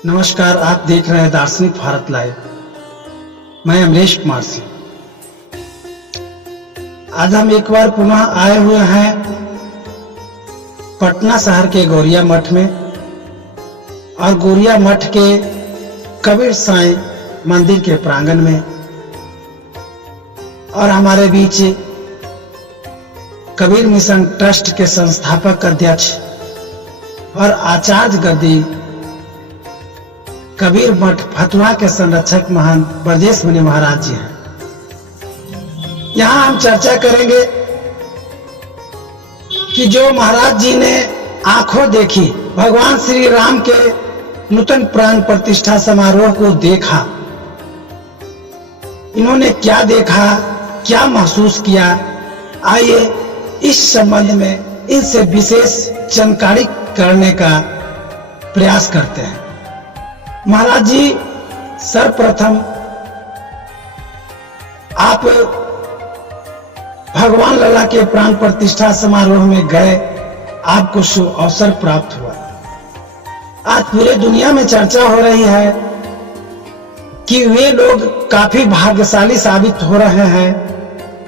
नमस्कार, आप देख रहे हैं दार्शनिक भारत लाइव। मैं अमरीश कुमार सिंह। आज हम एक बार पुनः आए हुए हैं पटना शहर के गौरिया मठ में और गौरिया मठ के कबीर साईं मंदिर के प्रांगण में, और हमारे बीच कबीर मिशन ट्रस्ट के संस्थापक अध्यक्ष और आचार्य गद्दी कबीर मठ फतुहा के संरक्षक महंत ब्रजेश मुनि महाराज जी हैं। यहाँ हम चर्चा करेंगे कि जो महाराज जी ने आंखों देखी भगवान श्री राम के नूतन प्राण प्रतिष्ठा समारोह को देखा, इन्होंने क्या देखा, क्या महसूस किया, आइए इस संबंध में इनसे विशेष जानकारी करने का प्रयास करते हैं। महाराज जी, सर्वप्रथम आप भगवान लला के प्राण प्रतिष्ठा समारोह में गए, आपको शुभ अवसर प्राप्त हुआ। आज पूरे दुनिया में चर्चा हो रही है कि वे लोग काफी भाग्यशाली साबित हो रहे हैं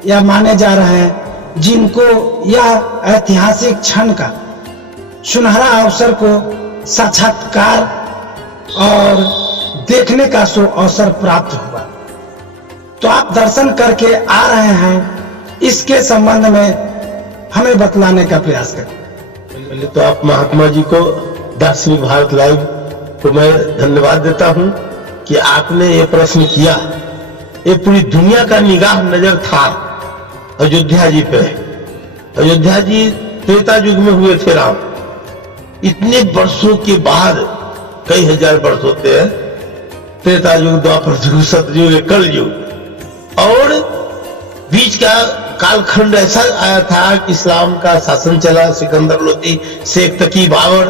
या माने जा रहे हैं जिनको यह ऐतिहासिक क्षण का सुनहरा अवसर को साक्षात्कार और देखने का सो अवसर प्राप्त हुआ। तो आप दर्शन करके आ रहे हैं, इसके संबंध में हमें बतलाने का प्रयास करें। पहले तो आप महात्मा जी को दार्शनिक भारत लाइव को मैं धन्यवाद देता हूं कि आपने ये प्रश्न किया। ये पूरी दुनिया का निगाह नजर था अयोध्या जी पे। अयोध्या जी त्रेता युग में हुए थे राम। इतने वर्षों के बाद, कई हजार वर्ष होते हैं, त्रेता युग, द्वापर युग, सतयुग, कल युग, और बीच का कालखंड ऐसा आया था कि इस्लाम का शासन चला। सिकंदर लोदी, शेख तकी, बाबर,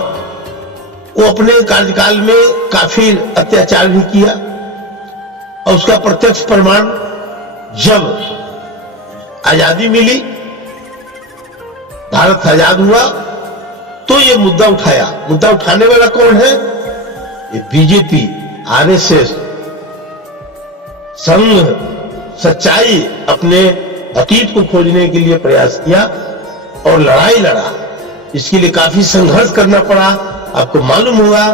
वो अपने कार्यकाल में काफी अत्याचार भी किया। और उसका प्रत्यक्ष प्रमाण जब आजादी मिली, भारत आजाद हुआ, तो ये मुद्दा उठाया। मुद्दा उठाने वाला कौन है? ये बीजेपी, आरएसएस, संघ सच्चाई अपने अतीत को खोजने के लिए प्रयास किया और लड़ाई लड़ा। इसके लिए काफी संघर्ष करना पड़ा। आपको मालूम होगा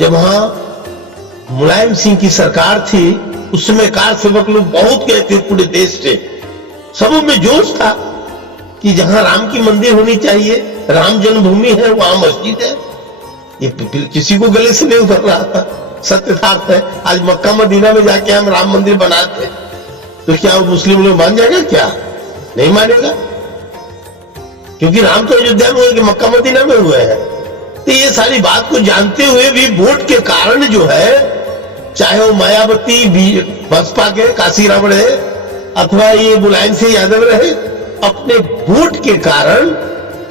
जब वहां मुलायम सिंह की सरकार थी, उस समय कार सेवक लोग बहुत गए थे पूरे देश से। सबों में जोश था कि जहां राम की मंदिर होनी चाहिए, राम जन्मभूमि है, वहां मस्जिद है। ये किसी को गले से नहीं उतर रहा था, सत्यतार्थ है। आज मक्का मदीना में जाके हम राम मंदिर बनाते तो क्या वो मुस्लिम लोग मान जाएगा? क्या नहीं मानेगा? क्योंकि राम तो अयोध्या में हुए कि मक्का मदीना में हुए हैं। तो ये सारी बात को जानते हुए भी वोट के कारण जो है, चाहे वो मायावती बसपा के काशीराम रहे अथवा ये मुलायम सिंह यादव रहे, अपने वोट के कारण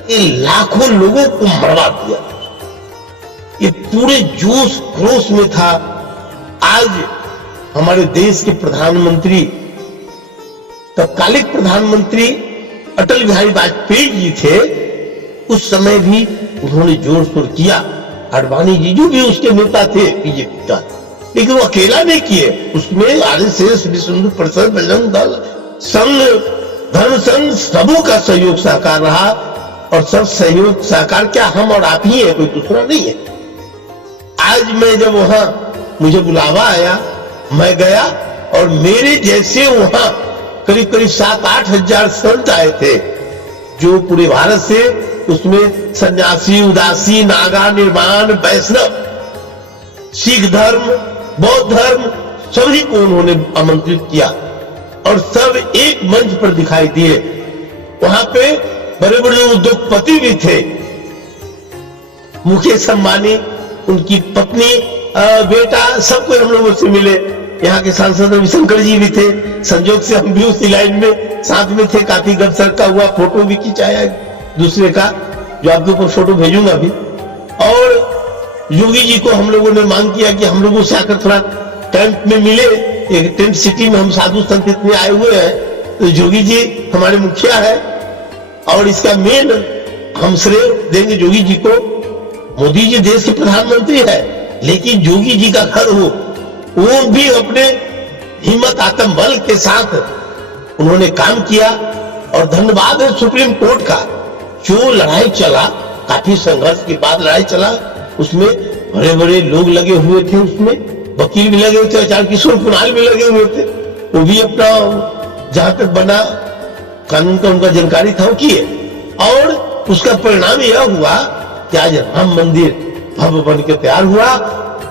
ये लाखों लोगों को मरवा दिया। ये पूरे जोश क्रोश में था। आज हमारे देश के प्रधानमंत्री, तत्कालिक प्रधानमंत्री अटल बिहारी वाजपेयी जी थे, उस समय भी उन्होंने जोर शोर किया। अडवाणी जी जो भी उसके नेता थे बीजेपी का, लेकिन वो अकेला नहीं किए। उसमें आरएसएस, विश्व हिंदू परिषद, बजरंग दल, संघ, धर्म संघ, सबों का सहयोग सहकार रहा। और सब सहयोग सहकार क्या, हम और आप ही है, कोई दूसरा नहीं है। आज मैं जब वहां मुझे बुलावा आया, मैं गया और मेरे जैसे वहां करीब करीब 7-8 हजार संत आए थे, जो पूरे भारत से, उसमें सन्यासी, उदासी, नागा, निर्माण, वैष्णव, सिख धर्म, बौद्ध धर्म, सभी को उन्होंने आमंत्रित किया और सब एक मंच पर दिखाई दिए। वहां पे बड़े बड़े उद्योगपति भी थे, मुकेश अंबानी, उनकी पत्नी, बेटा, सबको हम लोगों से मिले। यहाँ के सांसद रविशंकर जी भी थे। संजोग से हम भी उसी लाइन में साथ में थे। काफी गपसर का हुआ, फोटो भी खिंचाया दूसरे का, जो आपके ऊपर फोटो भेजूंगा अभी। और योगी जी को हम लोगों ने मांग किया कि हम लोगों से आकर थोड़ा टेंट में मिले। एक टेंट सिटी में हम साधु संत इतने आए हुए हैं, तो योगी जी हमारे मुखिया है और इसका मेन हम श्रेय देंगे योगी जी को। मोदी जी देश के प्रधानमंत्री है, लेकिन जोगी जी का घर हो, वो भी अपने हिम्मत आत्म बल के साथ उन्होंने काम किया। और धन्यवाद है सुप्रीम कोर्ट का, जो लड़ाई चला, काफी संघर्ष के बाद लड़ाई चला, उसमें बड़े बड़े लोग लगे हुए थे, उसमें वकील भी लगे हुए थे, आचार्य किशोर कुणाल भी लगे हुए थे, वो भी अपना जहां तक बना कानून का उनका जानकारी था वो किए। और उसका परिणाम यह हुआ कि आज राम मंदिर भव्य बन के तैयार हुआ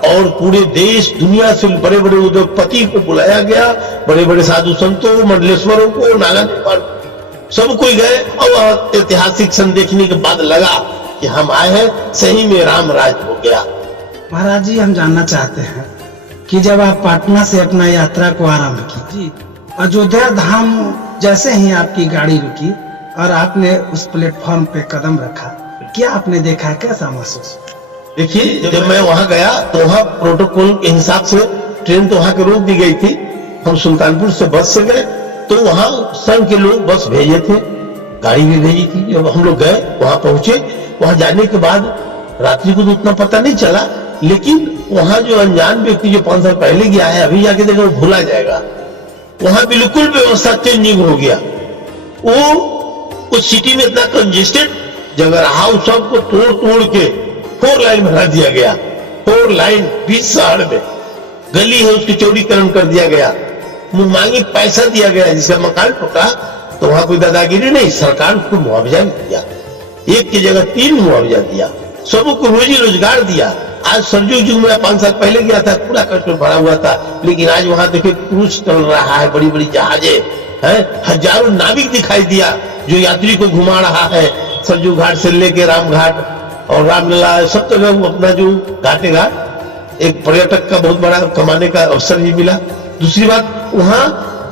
और पूरे देश दुनिया से बड़े बड़े उद्योगपति को बुलाया गया, बड़े बड़े साधु संतों, मंडलेश्वरों को, नागा नेपाल सब कोई गए। और ऐतिहासिक क्षण देखने के बाद लगा कि हम आए हैं, सही में राम राज हो गया। महाराज जी, हम जानना चाहते हैं कि जब आप पटना से अपना यात्रा को आरंभ की, अयोध्या धाम जैसे ही आपकी गाड़ी रुकी और आपने उस प्लेटफॉर्म पे कदम रखा, क्या आपने देखा, कैसा महसूस? देखिए, जब मैं वहां गया तो वहां प्रोटोकॉल के हिसाब से ट्रेन तो वहां के रोक दी गई थी। हम सुल्तानपुर से बस से गए तो वहां संघ के लोग बस भेजे थे, गाड़ी भी भेजी थी। जब हम लोग गए वहां पहुंचे, वहां जाने के बाद रात्रि को तो उतना पता नहीं चला, लेकिन वहां जो अनजान व्यक्ति जो 5 साल पहले गया है, अभी जाके देखो भूला जाएगा। वहां बिल्कुल व्यवस्था चेंजिंग हो गया। वो उस सिटी में इतना कंजेस्टेड जगह रहा, उस सबको तोड़ तोड़ के 4 लाइन बना दिया गया। 4 लाइन 20 शहर में गली है, उसकी चौड़ीकरण कर दिया गया। मुंह पैसा दिया गया, जिसका मकान टूटा तो वहां कोई दादागिरी नहीं, सरकार उसको मुआवजा दिया, 1 की जगह 3 मुआवजा दिया, सबको रोजी रोजगार दिया। आज सरयुग युग में 5 साल पहले गया था, पूरा कष्ट में भरा हुआ था, लेकिन आज वहां देखिए क्रूज चल रहा है, बड़ी बड़ी जहाजें हैं, हजारों नाविक दिखाई दिया जो यात्री को घुमा रहा है, सरयू घाट से लेके राम घाट और रामलला सब जगह अपना जो घाटे घाट, एक पर्यटक का बहुत बड़ा कमाने का अवसर भी मिला। दूसरी बात, वहां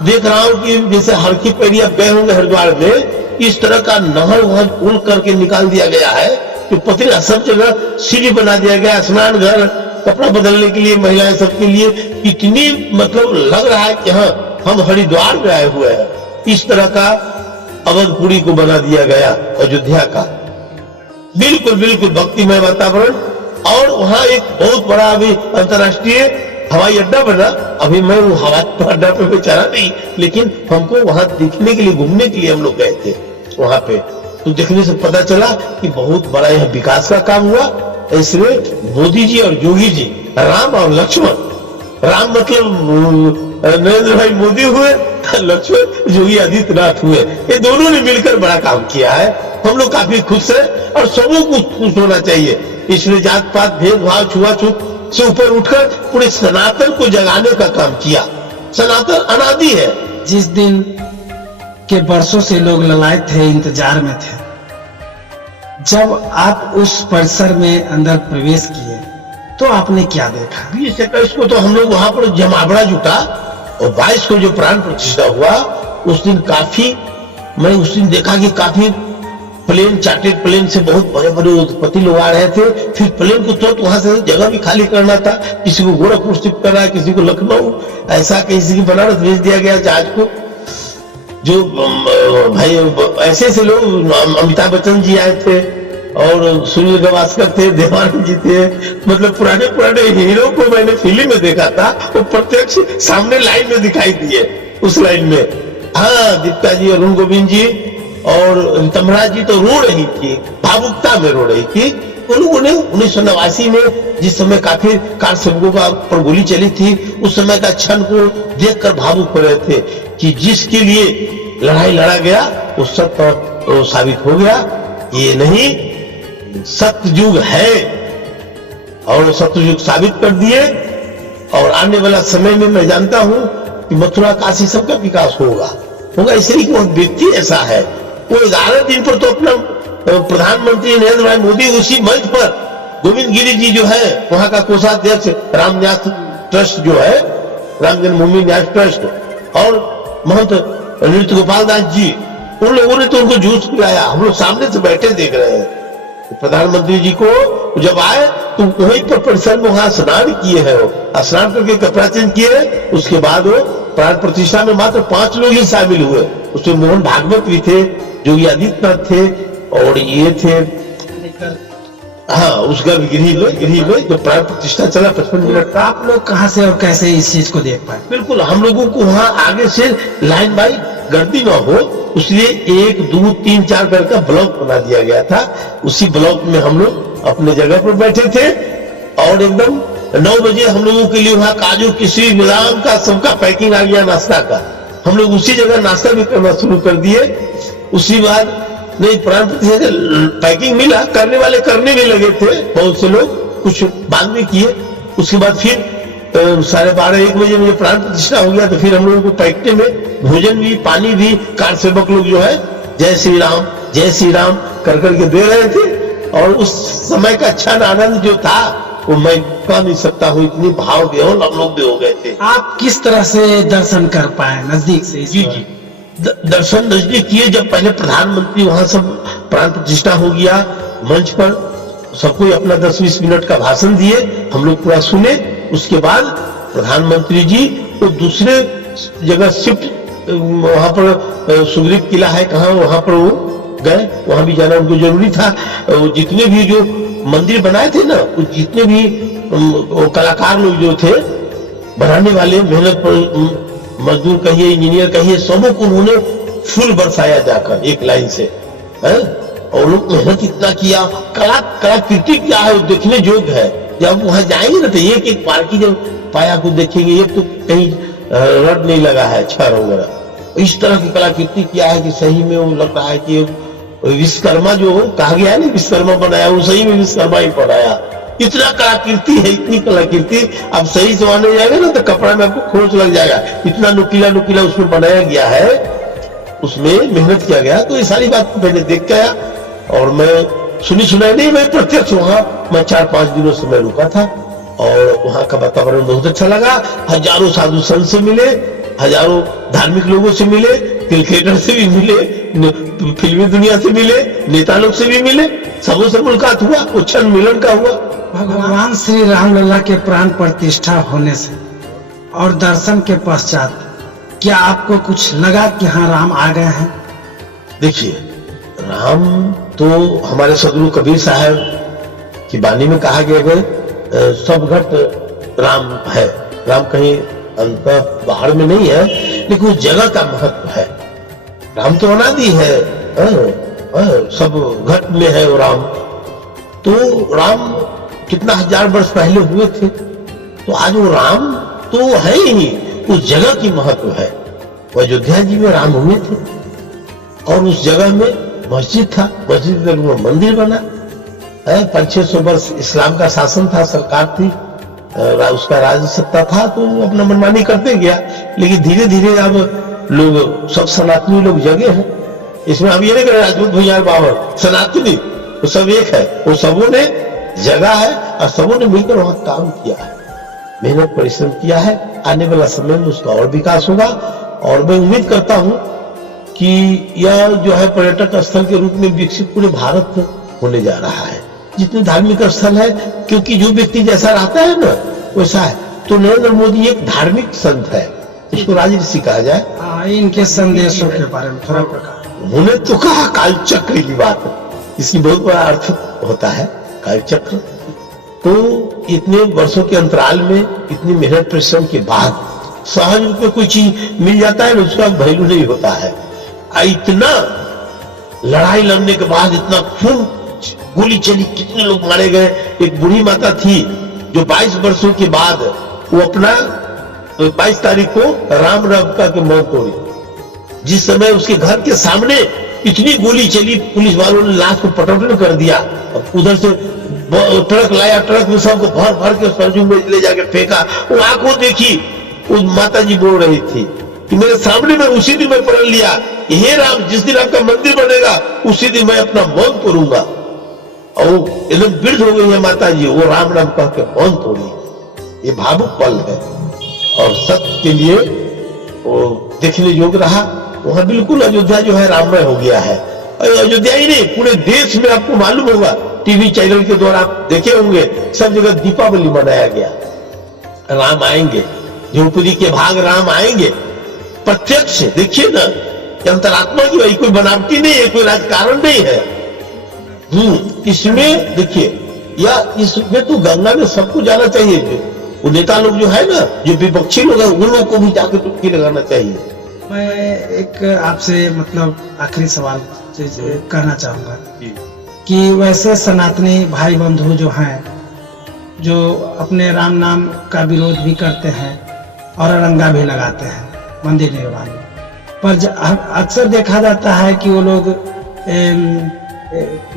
देख रहा हूं कि जैसे हरकी पैड़ी आप गए होंगे हरिद्वार में, इस तरह का नहर वहां पुल करके निकाल दिया गया है कि पतला सब जगह सीढ़ी बना दिया गया, स्नान घर, कपड़ा बदलने के लिए महिलाएं सबके लिए, इतनी मतलब लग रहा है कि हाँ हम हरिद्वार में आए हुए हैं। इस तरह का अवधपुरी को बना दिया गया अयोध्या का, बिल्कुल बिल्कुल भक्तिमय वातावरण। और वहां एक बहुत बड़ा अभी अंतर्राष्ट्रीय हवाई अड्डा बना। अभी मैं वो हवाई अड्डा पे बेचारा नहीं, लेकिन हमको वहां देखने के लिए, घूमने के लिए हम लोग गए थे वहां पे, तो देखने से पता चला कि बहुत बड़ा यह विकास का काम हुआ। इसमें मोदी जी और योगी जी, राम और लक्ष्मण, राम मतलब नरेंद्र भाई मोदी हुए, लक्ष्मण योगी आदित्यनाथ हुए, ये दोनों ने मिलकर बड़ा काम किया है। हम लोग काफी खुश हैं और सबको खुश होना चाहिए। इसमें जात पात भेदभाव छुआछूत से ऊपर उठकर पूरे सनातन को जगाने का काम किया। सनातन अनादि है। जिस दिन के वर्षों से लोग ललायत थे, इंतजार में थे, जब आप उस परिसर में अंदर प्रवेश किए तो आपने क्या देखा? 20-21 को तो हम लोग वहां पर जमावड़ा जुटा और 22 को जो प्राण प्रतिष्ठा हुआ, उस दिन काफी, मैं उस दिन देखा कि काफी प्लेन, चार्टेड प्लेन से बहुत बड़े बड़े उद्योगपति लोग आ रहे थे। फिर प्लेन को तुरंत वहां से जगह भी खाली करना था, किसी को गोरखपुर शिफ्ट करना है, किसी को लखनऊ, ऐसा किसी की बनारस भेज दिया गया जहाज को। जो भाई ऐसे ऐसे लोग, अमिताभ बच्चन जी आए थे और सुनील गावस्कर थे, देवानंद जी थे, मतलब पुराने पुराने हीरो को मैंने फिल्म में देखा था, वो प्रत्यक्ष सामने लाइन में दिखाई दिए। उस लाइन में हाँ, दीपिका जी, अरुण गोविंद जी और तमरा जी तो रो रही थी, भावुकता में रो रही थी। उन लोगों ने 1989 में जिस समय काफी कार सेवकों का पर गोली चली थी, उस समय का क्षण को देखकर भावुक हो रहे थे कि जिसके लिए लड़ाई लड़ा गया वो सत्य साबित हो गया। ये नहीं, सत्ययुग है और सत्ययुग साबित कर दिए। और आने वाला समय में मैं जानता हूं कि मथुरा काशी सबका विकास होगा इसलिए कि वो व्यक्ति ऐसा है। वो 11 दिन पर तो अपना प्रधानमंत्री नरेंद्र भाई मोदी उसी मंच पर, गोविंद गिरी जी जो है वहां का कोषाध्यक्ष, राम न्यास ट्रस्ट जो है, राम जन्मभूमि न्यास ट्रस्ट, और महंत नृत्य गोपाल दास जी, उन लोगों ने तो उनको जूस पिलाया। हम लोग सामने से बैठे देख रहे हैं। प्रधानमंत्री जी को जब आए तो वहीं पर परिसर में वहां स्नान किए हैं, वो स्नान करके कपड़ा चेंज किए। उसके बाद वो प्राण प्रतिष्ठा में मात्र 5 लोग ही शामिल हुए। उसमें मोहन भागवत भी थे, योगी आदित्यनाथ थे और ये थे हाँ उसका भी गृह लो जो प्राण प्रतिष्ठा चला 55 मिनट का। आप लोग कहाँ से और कैसे इस चीज को देख पाए? बिल्कुल हम लोगों को वहाँ आगे से लाइन बाई गर्दी ना हो, इसलिए 1 2 3 4 घर का ब्लॉक बना दिया गया था। उसी ब्लॉक में हम लोग अपने जगह पर बैठे थे और एकदम 9 बजे हम लोगों के लिए वहाँ काजू किशमिश बादाम का सबका पैकिंग आ गया नाश्ता का। हम लोग उसी जगह नाश्ता भी करना शुरू कर दिए। उसी बाद नहीं प्राण प्रतिष्ठा पैकिंग मिला, करने वाले करने भी लगे थे बहुत से लोग, कुछ बाद में किए। उसके बाद फिर 12:30-1 बजे मुझे प्राण प्रतिष्ठा हो गया तो फिर हम लोगों को पैकटे में भोजन भी पानी भी कार सेवक लोग जो है जय श्री राम कर करके दे रहे थे। और उस समय का क्षण आनंद जो था वो मैं कह नहीं सकता हूँ, इतनी भाव विह्वल हम लोग भी हो गए थे। आप किस तरह से दर्शन कर पाए नजदीक से? जी दर्शन नजदीक किए। जब पहले प्रधानमंत्री वहां सब प्राण प्रतिष्ठा हो गया मंच पर, सबको अपना 10-20 मिनट का भाषण दिए, हम लोग पूरा सुने। उसके बाद प्रधानमंत्री जी तो दूसरे जगह शिफ्ट, वहां पर सुग्रीव किला है कहाँ, वहां पर वो गए, वहां भी जाना उनको जरूरी था। जितने भी जो मंदिर बनाए थे ना, जितने भी कलाकार लोग जो थे बनाने वाले, मेहनत पर मजदूर कहिए इंजीनियर कहिए, सबों को उन्होंने फूल बरसाया जाकर एक लाइन से है। और लोग मेहनत इतना किया, कलाकृति क्या है देखने योग्य है। जब वहां जाएंगे ना तो एक पार्की जब पाया को देखेंगे, ये तो कहीं रड नहीं लगा है छर वगैरह, इस तरह की कलाकृति क्या है कि सही में वो लग रहा है कि विश्वकर्मा जो कहा गया है ना विश्वकर्मा बनाया, वो सही में विश्वकर्मा ही बनाया। इतना कलाकृति है, इतनी कलाकृति। अब सही से आने जाएगा ना तो कपड़ा में आपको खोज लग जाएगा, इतना नुकीला उसमें बनाया गया है, उसमें मेहनत किया गया। तो ये सारी बात मैंने देख के आया और मैं सुनाई नहीं, मैं प्रत्यक्ष वहां मैं 4-5 दिनों से मैं रुका था और वहां का वातावरण बहुत अच्छा लगा। हजारों साधु संत से मिले, हजारों धार्मिक लोगों से मिले, क्रिकेटर से भी मिले, फिल्मी दुनिया से मिले, नेता लोग से भी मिले, सबों से मुलाकात हुआ, क्षण मिलन का हुआ। भगवान श्री रामलला के प्राण प्रतिष्ठा होने से और दर्शन के पश्चात क्या आपको कुछ लगा कि हाँ राम आ गए हैं? देखिए राम तो हमारे सदगुरु कबीर साहब की वाणी में कहा गया है, सब घट राम है। राम कहीं अंत बाहर में नहीं है, लेकिन उस जगह का महत्व है। राम तो अनादि है, सब घट में है वो राम। तो राम कितना 1000 वर्ष पहले हुए थे, तो आज वो राम तो है ही, उस जगह की महत्व है। वो अयोध्या जी में राम हुए थे और उस जगह में मस्जिद था, मस्जिद में मंदिर बना। 500-600 वर्ष इस्लाम का शासन था, सरकार थी, उसका राज सत्ता था, तो वो अपना मनमानी करते गया। लेकिन धीरे धीरे अब लोग सब सनातनी लोग जगे हैं। इसमें हम ये नहीं करें राजपूत भूमिहार बाबर सनातनी, वो सब एक है, वो सबों ने जगह है और सबों ने मिलकर वहां काम किया है, मेहनत परिश्रम किया है। आने वाला समय में उसका और विकास होगा और मैं उम्मीद करता हूं कि यह जो है पर्यटक स्थल के रूप में विकसित पूरे भारत में होने जा रहा है। जितने धार्मिक स्थल है, क्योंकि जो व्यक्ति जैसा रहता है ना वैसा है। तो नरेंद्र मोदी एक धार्मिक संत है, उसको राजऋषि कहा जाए। इनके संदेशों के बारे में थोड़ा प्रकाश। उन्होंने तो कहा कालचक्र की बात, इसकी बहुत बड़ा अर्थ होता है कालचक्र। तो इतने वर्षों के अंतराल में इतनी मेहनत परिश्रम के बाद सहज रूप में कोई चीज मिल जाता है ना, उसका वैल्यू नहीं होता है। इतना लड़ाई लड़ने के बाद इतना खून गोली चली, कितने लोग मारे गए। एक बूढ़ी माता थी जो 22 वर्षों के बाद वो अपना 22 तारीख को राम रवका के मौत तोड़ी। जिस समय उसके घर के सामने इतनी गोली चली, पुलिस वालों ने लाश को पटोटन कर दिया। उधर से ट्रक लाया, ट्रक में सबको भर भर के सरजू में ले जाके फेंका। वो आंखों देखी, उस माता जी बोल रही थी कि मेरे सामने में उसी दिन मैं प्रण लिया, हे राम जिस दिन आपका मंदिर बनेगा उसी दिन मैं अपना मौन तोड़ूंगा। और एकदम वृद्ध हो गई है माता जी, वो राम राम कह के मौन तोड़ी। ये भावुक पल है और सत्य के लिए वो देखने योग्य रहा। वहां बिल्कुल अयोध्या जो है राममय हो गया है। अयोध्या ही नहीं, पूरे देश में आपको मालूम होगा, टीवी चैनल के द्वारा आप देखे होंगे, सब जगह दीपावली मनाया गया। राम आएंगे, द्रौपदी के भाग राम आएंगे, प्रत्यक्ष देखिए ना, अंतरात्मा की वही कोई बनावटी नहीं है, कोई राजकारण नहीं है। इसमें देखिए या इसमें तो गंगा में सबको जाना चाहिए। वो नेता लोग जो है ना, जो विपक्षी लोग हैं, उन लोगों को भी जाकर डुबकी लगाना चाहिए। मैं एक आपसे मतलब आखिरी सवाल कहना चाहूंगा कि वैसे सनातनी भाई बंधु जो हैं, जो अपने राम नाम का विरोध भी करते हैं और अड़ंगा भी लगाते हैं मंदिर निर्माण में, पर अक्सर देखा जाता है कि वो लोग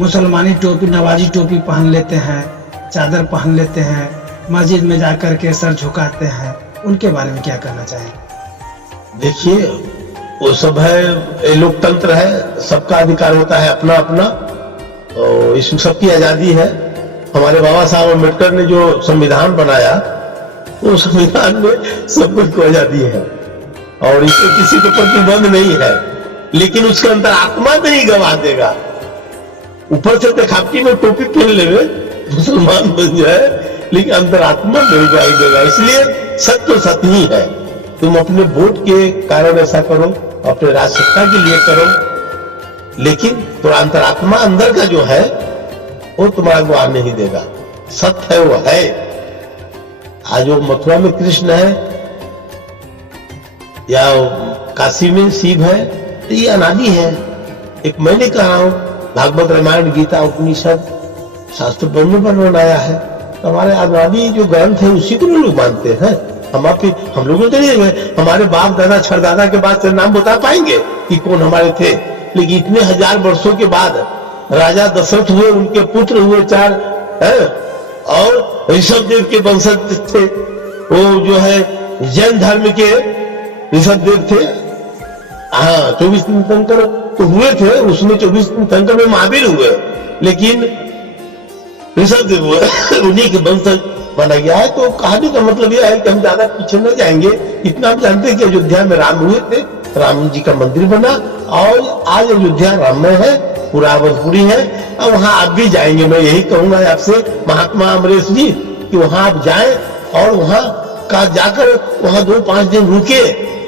मुसलमानी टोपी, नवाजी टोपी पहन लेते हैं, चादर पहन लेते हैं, मस्जिद में जाकर के सर झुकाते हैं। उनके बारे में क्या कहना चाहेंगे? देखिए, वो सब है, लोकतंत्र है, सबका अधिकार होता है अपना अपना, और इसमें सबकी आजादी है। हमारे बाबा साहब अम्बेडकर ने जो संविधान बनाया, वो संविधान में सब कुछ को आजादी है और इसमें किसी को प्रतिबंध नहीं है, लेकिन उसका अंतरात्मा नहीं गवा देगा। ऊपर से दिखावटी में टोपी पहन ले मुसलमान बन जाए, लेकिन अंतरात्मा नहीं गवाई देगा। इसलिए सत्य तो सत्य ही है। तुम अपने वोट के कारण ऐसा करो, अपने राजसत्ता के लिए करो, लेकिन तुम्हारा अंतरात्मा अंदर का जो है वो तुम्हारा गवा नहीं देगा। सत्य है वो है। आज वो मथुरा में कृष्ण है या काशी में शिव है, तो ये अनादि है। एक मैंने कहा हूं, भागवत रामायण गीता उपनिषद शास्त्र ब्रह्म पर बनाया है, तो हमारे अनादि जो ग्रंथ है उसी को लोग मानते हैं। हम लोगों तो नहीं, हमारे बाप दादा छड़दादा के बाद से नाम बता पाएंगे कि कौन हमारे थे, लेकिन इतने हजार वर्षों के बाद राजा दशरथ हुए, उनके पुत्र हुए 4 है, और ऋषभ देव के वंशज थे। वो जो है जैन धर्म के ऋषभ देव थे। हाँ, 24 तीर्थंकर तो हुए थे, उसमें 24 तीर्थंकर में महावीर हुए, लेकिन ऋषभ देव हुए उन्हीं के वंशज माना गया है। तो कहानी का मतलब यह है कि हम ज्यादा पीछे न जाएंगे। इतना हम जानते हैं कि अयोध्या में राम हुए थे, राम जी का मंदिर बना, और आज अयोध्या राममय है, पूरा अवधपुरी है, और वहां आप भी जाएंगे। मैं यही कहूंगा आपसे महात्मा अमरेश जी कि वहां आप जाएं और वहां का जाकर वहां 2-5 दिन रुके,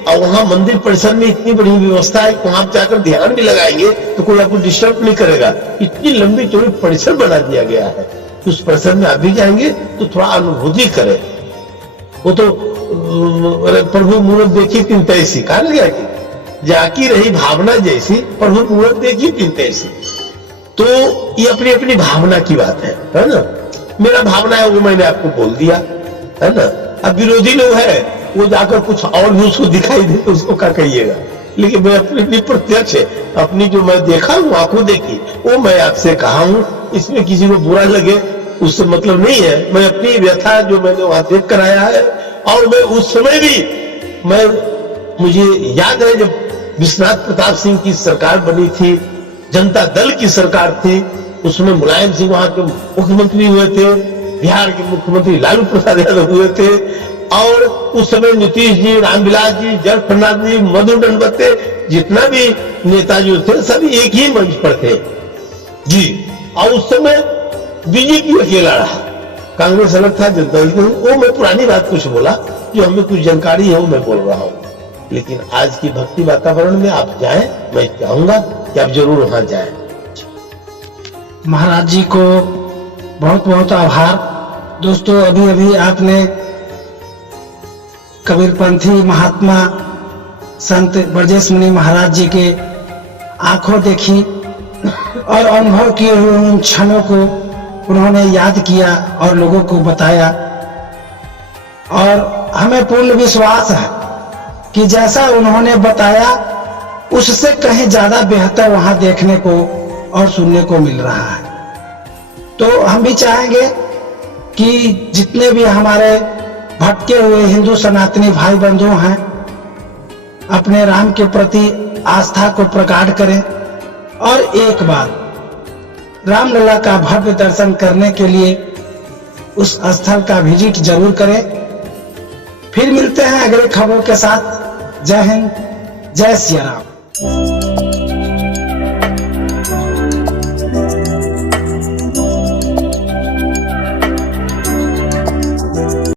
और वहां मंदिर परिसर में इतनी बड़ी व्यवस्था है कि वहां आप जाकर ध्यान भी लगाएंगे तो कोई आपको डिस्टर्ब नहीं करेगा। इतनी लंबी चौड़ी परिसर बना दिया गया है, उस परिसर में आप भी जाएंगे तो थोड़ा अनुभूति करें। वो तो प्रभु मूरत देखी तीन तैसी, कहा गया कि जाकी रही भावना जैसी, प्रभु मूरत देखी तीन तैसी। तो ये अपनी अपनी भावना की बात है ना। मेरा भावना है वो मैंने आपको बोल दिया, है ना। अब विरोधी लोग है वो जाकर कुछ और भी उसको दिखाई दे तो उसको क्या कहिएगा, लेकिन मैं अपनी प्रत्यक्ष अपनी जो मैं देखा हूं, आंखों देखी, वो मैं आपसे कहा हूं। इसमें किसी को बुरा लगे उससे मतलब नहीं है। मैं अपनी व्यथा जो मैंने वहां देख कर आया है, और मैं उस समय भी मुझे याद है जब विश्वनाथ प्रताप सिंह की सरकार बनी थी, जनता दल की सरकार थी, उसमें मुलायम सिंह वहां के मुख्यमंत्री हुए थे, बिहार के मुख्यमंत्री लालू प्रसाद यादव हुए थे, और उस समय नीतीश जी, रामविलास जी, जय फडणवीस जी, मधु दंडवते, जितना भी नेता जो थे सभी एक ही मंच पर थे जी। और उस समय बीजेपी अकेला रहा, कांग्रेस अलग था, जनता दल। वो मैं पुरानी बात कुछ बोला, जो हमें कुछ जानकारी है वो मैं बोल रहा हूँ। लेकिन आज की भक्ति वातावरण में आप जाएं, मैं चाहूंगा कि आप जरूर वहां जाएं। महाराज जी को बहुत बहुत आभार। दोस्तों, अभी अभी आपने कबीरपंथी महात्मा संत ब्रजेश मुनि महाराज जी के आंखों देखी और अनुभव किए हुए उन क्षणों को उन्होंने याद किया और लोगों को बताया, और हमें पूर्ण विश्वास है कि जैसा उन्होंने बताया उससे कहीं ज्यादा बेहतर वहां देखने को और सुनने को मिल रहा है। तो हम भी चाहेंगे कि जितने भी हमारे भटके हुए हिंदू सनातनी भाई बंधु हैं, अपने राम के प्रति आस्था को प्रगाढ़ करें और एक बार रामलला का भव्य दर्शन करने के लिए उस स्थल का विजिट जरूर करें। फिर मिलते हैं अगले खबरों के साथ। जय हिंद, जय सिया राम।